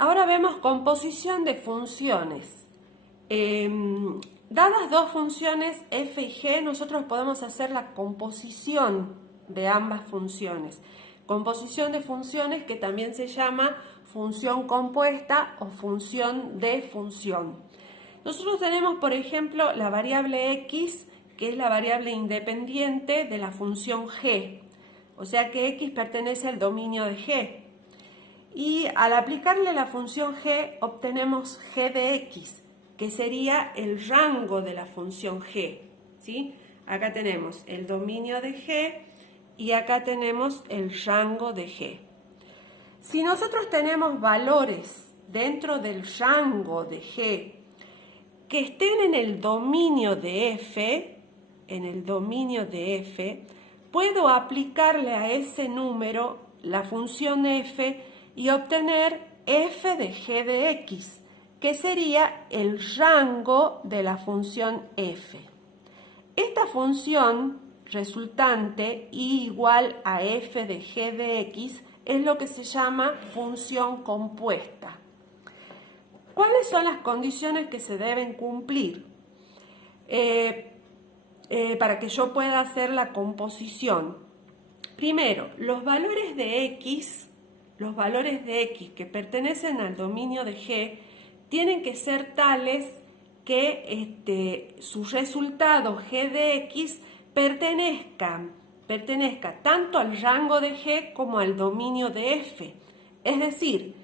Ahora vemos composición de funciones. Dadas dos funciones f y g, nosotros podemos hacer la composición de ambas funciones. Composición de funciones que también se llama función compuesta o función de función. Nosotros tenemos, por ejemplo, la variable x, que es la variable independiente de la función g. O sea que x pertenece al dominio de g. Y al aplicarle la función g obtenemos g de x, que sería el rango de la función g, ¿sí? Acá tenemos el dominio de g y acá tenemos el rango de g. Si nosotros tenemos valores dentro del rango de g que estén en el dominio de f, puedo aplicarle a ese número la función f y obtener f de g de x, que sería el rango de la función f. Esta función resultante igual a f de g de x es lo que se llama función compuesta. ¿Cuáles son las condiciones que se deben cumplir para que yo pueda hacer la composición? Primero, los valores de x que pertenecen al dominio de g tienen que ser tales que su resultado g de x pertenezca tanto al rango de g como al dominio de f. Es decir,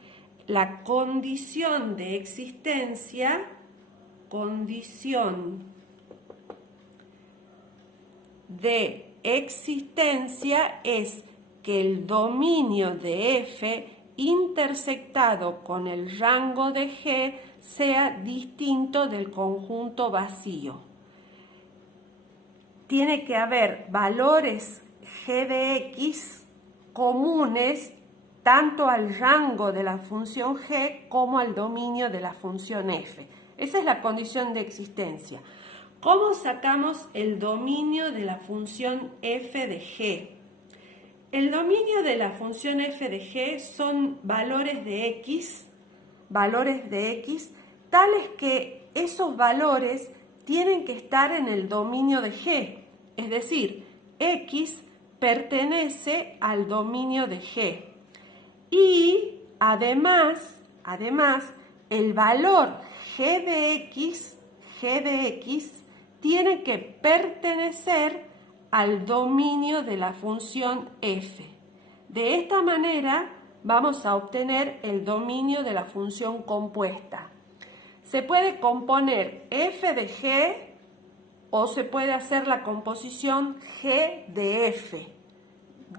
la condición de existencia es que el dominio de f intersectado con el rango de g sea distinto del conjunto vacío. Tiene que haber valores g de x comunes tanto al rango de la función g como al dominio de la función f. Esa es la condición de existencia. ¿Cómo sacamos el dominio de la función f de g? El dominio de la función f de g son valores de x, tales que esos valores tienen que estar en el dominio de g, es decir, x pertenece al dominio de g. Y además, el valor g de x tiene que pertenecer al dominio de la función f. De esta manera vamos a obtener el dominio de la función compuesta. Se puede componer f de g o se puede hacer la composición g de f,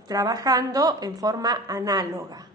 trabajando en forma análoga.